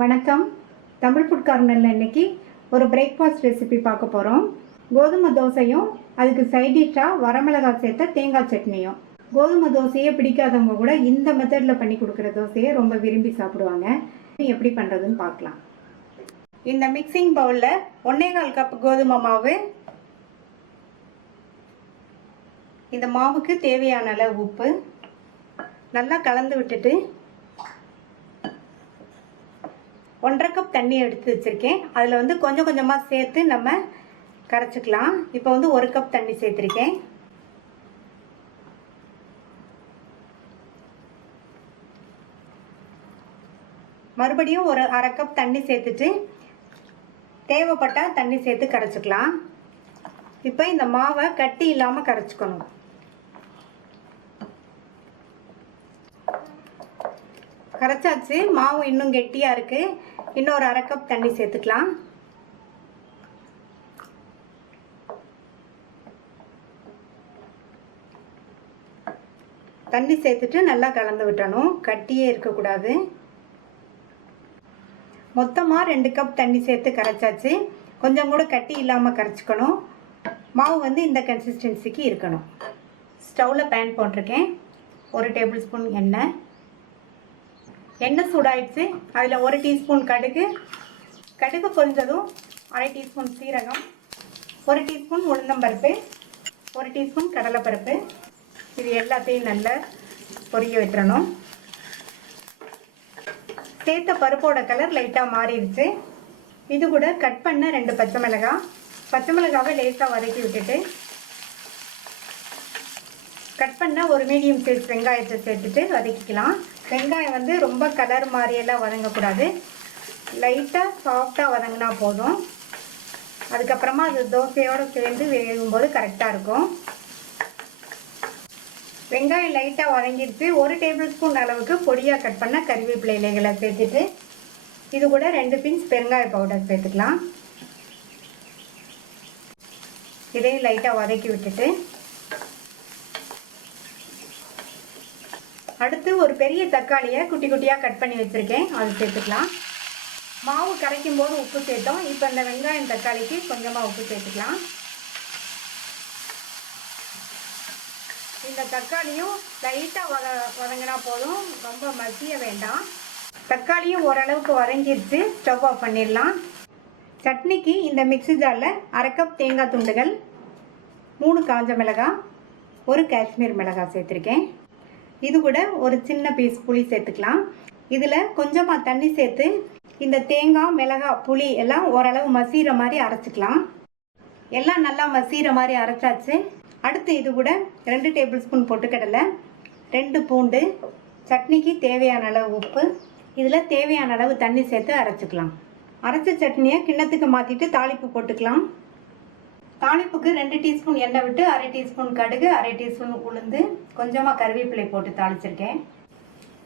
வணக்கம். தமிழ் ஃபுட் கார்னரில் இன்னைக்கு ஒரு பிரேக்ஃபாஸ்ட் ரெசிபி பார்க்க போகிறோம். கோதுமை தோசையும் அதுக்கு சைட் டிஷ்ஷாக வரமிளகாய் சேர்த்த தேங்காய் சட்னியும். கோதுமை தோசையே பிடிக்காதவங்க கூட இந்த மெத்தடில் பண்ணி கொடுக்குற தோசையை ரொம்ப விரும்பி சாப்பிடுவாங்க. எப்படி பண்ணுறதுன்னு பார்க்கலாம். இந்த மிக்சிங் பவுலில் 1.25 கப் கோதுமை மாவு, இந்த மாவுக்கு தேவையான அளவு உப்பு நல்லா கலந்து விட்டுட்டு 1.5 கப் தண்ணி எடுத்து வச்சுருக்கேன். அதில் கொஞ்சம் கொஞ்சமாக சேர்த்து நம்ம கரைச்சிக்கலாம். இப்போ 1 கப் தண்ணி சேர்த்துருக்கேன். மறுபடியும் ஒரு 1/2 கப் தண்ணி சேர்த்துட்டு தேவைப்பட்டால் தண்ணி சேர்த்து கரைச்சிக்கலாம். இப்போ இந்த மாவை கட்டி இல்லாமல் கரைச்சிக்கணும். கரைச்சாச்சு. மாவு இன்னும் கெட்டியாக இருக்குது. இன்னொரு 1/2 கப் தண்ணி சேர்த்துக்கலாம். தண்ணி சேர்த்துட்டு நல்லா கலந்து விட்டணும். கட்டியே இருக்கக்கூடாது. மொத்தமாக 2 கப் தண்ணி சேர்த்து கரைச்சாச்சு. கொஞ்சம் கூட கட்டி இல்லாமல் கரைச்சிக்கணும். மாவு இந்த கன்சிஸ்டன்சிக்கு இருக்கணும். ஸ்டவ்வில் பேன் போட்டிருக்கேன். 1 டேபிள் ஸ்பூன் எண்ணெய். எண்ணெய் சூடாயிடுச்சு. அதில் 1 டீஸ்பூன் கடுகு பொரிஞ்சதும் 1/2 டீஸ்பூன் சீரகம், 1 டீஸ்பூன் உளுந்தம்பருப்பு, 1 டீஸ்பூன் கடலைப்பருப்பு. இது எல்லாத்தையும் நல்லா பொரிய விட்டுறணும். சேர்த்த பருப்போட கலர் லைட்டாக மாறிடுச்சு. இது கூட கட் பண்ண 2 பச்சை மிளகாவை லேசாக வதக்கி விட்டுட்டு கட் பண்ண ஒரு மீடியம் சைஸ் வெங்காயத்தை சேர்த்துட்டு வதக்கிக்கலாம். வெங்காயம் ரொம்ப கலர் மாதிரியெல்லாம் வதங்கக்கூடாது. லைட்டாக சாஃப்டாக வதங்கினா போதும். அதுக்கப்புறமா அது தோசையோடு சேர்ந்து வேகும்போது கரெக்டாக இருக்கும். வெங்காயம் லைட்டாக வதங்கிடுச்சு. 1 டேபிள் ஸ்பூன் அளவுக்கு பொடியாக கட் பண்ண கறிவேப்பிலை இலைகளை சேர்த்துட்டு இது கூட 2 பிஞ்ச் பெருங்காய பவுடர் சேர்த்துக்கலாம். இதையும் லைட்டாக வதக்கி விட்டுட்டு அடுத்து ஒரு பெரிய தக்காளியை குட்டி குட்டியாக கட் பண்ணி வச்சுருக்கேன். அது சேர்த்துக்கலாம். மாவு கரைக்கும் போது உப்பு சேர்த்தோம். இப்போ இந்த வெங்காயம் தக்காளிக்கு கொஞ்சமாக உப்பு சேர்த்துக்கலாம். இந்த தக்காளியும் லைட்டாக வதங்கினா போதும். ரொம்ப மசிய வேண்டாம். தக்காளியும் ஓரளவுக்கு வதங்கிடுச்சு. ஸ்டவ் ஆஃப் பண்ணிடலாம். சட்னிக்கு இந்த மிக்ஸி ஜாரில் 1/2 கப் தேங்காய் துண்டுகள், 3 காஞ்ச மிளகாய், 1 காஷ்மீர் மிளகாய் சேர்த்துருக்கேன். இது கூட ஒரு சின்ன பீஸ் புளி சேர்த்துக்கலாம். இதில் கொஞ்சமாக தண்ணி சேர்த்து இந்த தேங்காய், மிளகாய், புளி எல்லாம் ஓரளவு மசீர மாதிரி அரைச்சிக்கலாம். எல்லாம் நல்லா மசீர மாதிரி அரைச்சாச்சு. அடுத்து இது கூட 2 டேபிள் ஸ்பூன் பொட்டுக்கடலை, 2 பூண்டு, சட்னிக்கு தேவையான அளவு உப்பு, இதில் தேவையான அளவு தண்ணி சேர்த்து அரைச்சிக்கலாம். அரைச்ச சட்னியை கிண்ணத்துக்கு மாற்றிட்டு தாளிப்பு போட்டுக்கலாம். தாளிப்புக்கு 2 டீஸ்பூன் எண்ணெய் விட்டு 1/2 டீஸ்பூன் கடுகு, 1/2 டீஸ்பூன் உளுந்து, கொஞ்சமாக கருவேப்பிலை போட்டு தாளிச்சிருக்கேன்.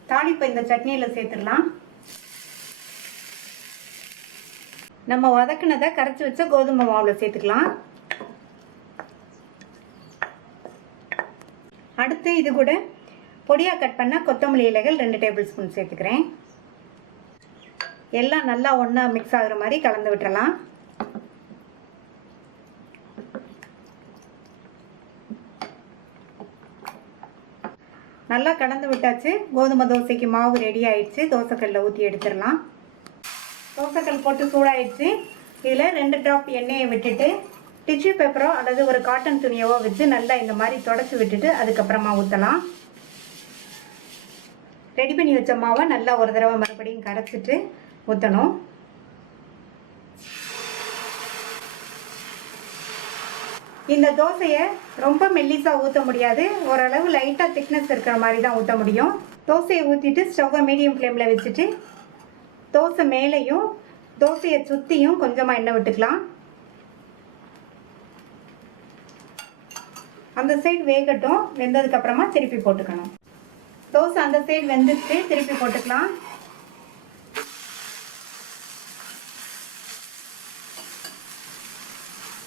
தாளிப்பை இந்த சட்னியில் சேர்த்துடலாம். நம்ம வதக்குனதை கரைச்சி வச்ச கோதுமை மாவில் சேர்த்துக்கலாம். அடுத்து இது கூட பொடியாக கட் பண்ண கொத்தமல்லி இலைகள் 2 டேபிள் ஸ்பூன் சேர்த்துக்கிறேன். எல்லாம் நல்லா ஒன்றா மிக்ஸ் ஆகுற மாதிரி கலந்து விட்டுறலாம். நல்லா கலந்து விட்டாச்சு. கோதுமை தோசைக்கு மாவு ரெடி ஆயிடுச்சு. தோசைக்கல்லில் ஊற்றி எடுத்துடலாம். தோசைக்கல் போட்டு சூடாயிடுச்சு. இதில் 2 ட்ராப் எண்ணெயை விட்டுட்டு டிஷ்யூ பேப்பரோ அல்லது ஒரு காட்டன் துணியவோ வச்சு நல்லா இந்த மாதிரி தொடச்சி விட்டுட்டு அதுக்கப்புறமா ஊற்றலாம். ரெடி பண்ணி வச்ச மாவை நல்லா ஒரு தடவை மறுபடியும் கரைச்சிட்டு ஊற்றணும். இந்த தோசையை ரொம்ப மெல்லிசாக ஊற்ற முடியாது. ஓரளவு லைட்டாக திக்னஸ் இருக்கிற மாதிரி தான் ஊற்ற முடியும். தோசையை ஊற்றிட்டு ஸ்டவ்வை மீடியம் ஃப்ளேமில் வச்சுட்டு தோசை மேலேயும் தோசையை சுற்றியும் கொஞ்சமாக எண்ணெய் விட்டுக்கலாம். அந்த சைடு வேகட்டும். வெந்ததுக்கப்புறமா திருப்பி போட்டுக்கணும். தோசை அந்த சைடு வெந்துட்டு திருப்பி போட்டுக்கலாம்.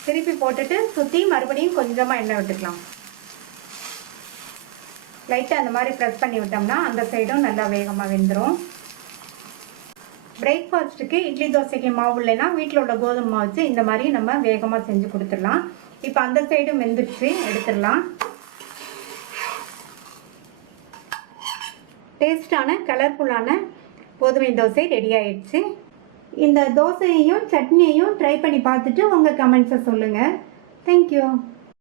திருப்பி போட்டுட்டு சுற்றி மறுபடியும் கொஞ்சமாக எண்ணெய் விட்டுக்கலாம். லைட்டாக அந்த மாதிரி ப்ரெஸ் பண்ணி விட்டோம்னா அந்த சைடும் நல்லா வேகமாக வெந்துடும். பிரேக்ஃபாஸ்ட்டுக்கு இட்லி தோசைக்கு மாவு இல்லைன்னா வீட்டில் உள்ள கோதுமை மாவு வச்சு இந்த மாதிரி நம்ம வேகமாக செஞ்சு கொடுத்துடலாம். இப்போ அந்த சைடும் வெந்துடுச்சு, எடுத்துடலாம். டேஸ்டான கலர்ஃபுல்லான கோதுமை தோசை ரெடி ஆயிடுச்சு. இந்த தோசையையும் சட்னியையும் ட்ரை பண்ணி பார்த்துட்டு உங்கள் கமெண்ட்ஸை சொல்லுங்கள். தேங்க்யூ.